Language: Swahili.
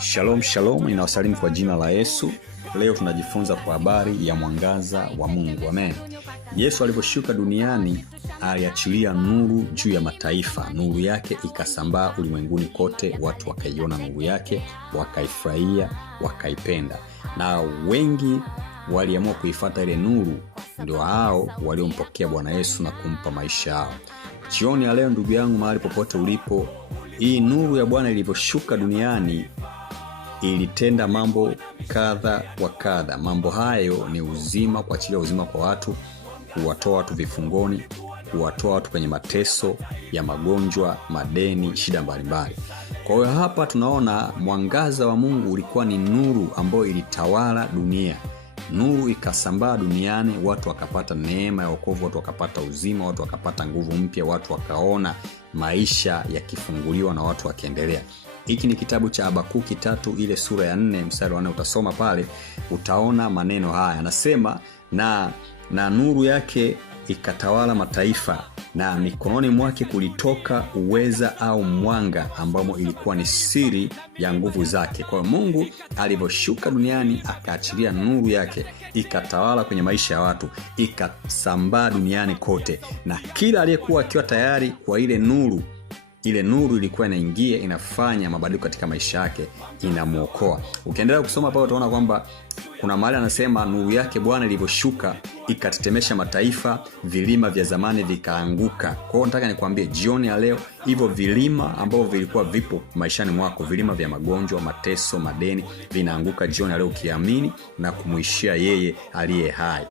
Shalom shalom, ninawasalimu kwa jina la Yesu. Leo tunajifunza kwa habari ya mwangaza wa Mungu. Amen. Yesu aliposhuka duniani aliachilia nuru juu ya mataifa. Nuru yake ikasambaa ulimwenguni kote, watu wakaiona nuru yake, wakaifurahia, wakaipenda. Na wengi waliamua kuifuata ile nuru, ndio hao waliompokea Bwana Yesu na kumpa maisha yao. Jioni ya leo ndugu yangu, mahali popote ulipo, hii nuru ya Bwana iliposhuka duniani ilitenda mambo kadha wa kadha. Mambo hayo ni uzima, kuachilia uzima kwa watu, kuwatoa watu vifungoni, kuwatoa watu kwenye mateso ya magonjwa, madeni, shida mbalimbali. Kwa hiyo hapa tunaona mwangaza wa Mungu ulikuwa ni nuru ambayo ilitawala dunia. Nuru ikasambaa duniani, watu wakapata neema ya wokovu, watu wakapata uzima, watu wakapata nguvu mpya, watu wakaona maisha yakifunguliwa na watu wakiendelea. Hiki ni kitabu cha Habakuki 3 ile sura ya 4 mstari wa 4. Utasoma pale utaona maneno haya. Anasema na nuru yake ikatawala mataifa, na mikononi mwake kulitoka uweza au mwanga ambao ilikuwa ni siri ya nguvu zake. Kwa Mungu aliposhuka duniani akaachilia nuru yake, ikatawala kwenye maisha ya watu, ikasambaa duniani kote, na kila aliyekuwa akiwa tayari kwa ile nuru ilikuwa inaingia, inafanya mabadiliko katika maisha yake, inamuokoa. Ukiendelea kusoma pale utaona kwamba kuna mahali anasema nuru yake Bwana ilivyoshuka ikatetemesha mataifa, vilima vya zamani vikaanguka. Kwa hiyo nataka nikwambie jioni ya leo, hivyo vilima ambavyo vilikuwa vipo maishani mwako, vilima vya magonjwa, mateso, madeni, vinaanguka jioni ya leo ukiamini na kumuishia yeye aliye hai.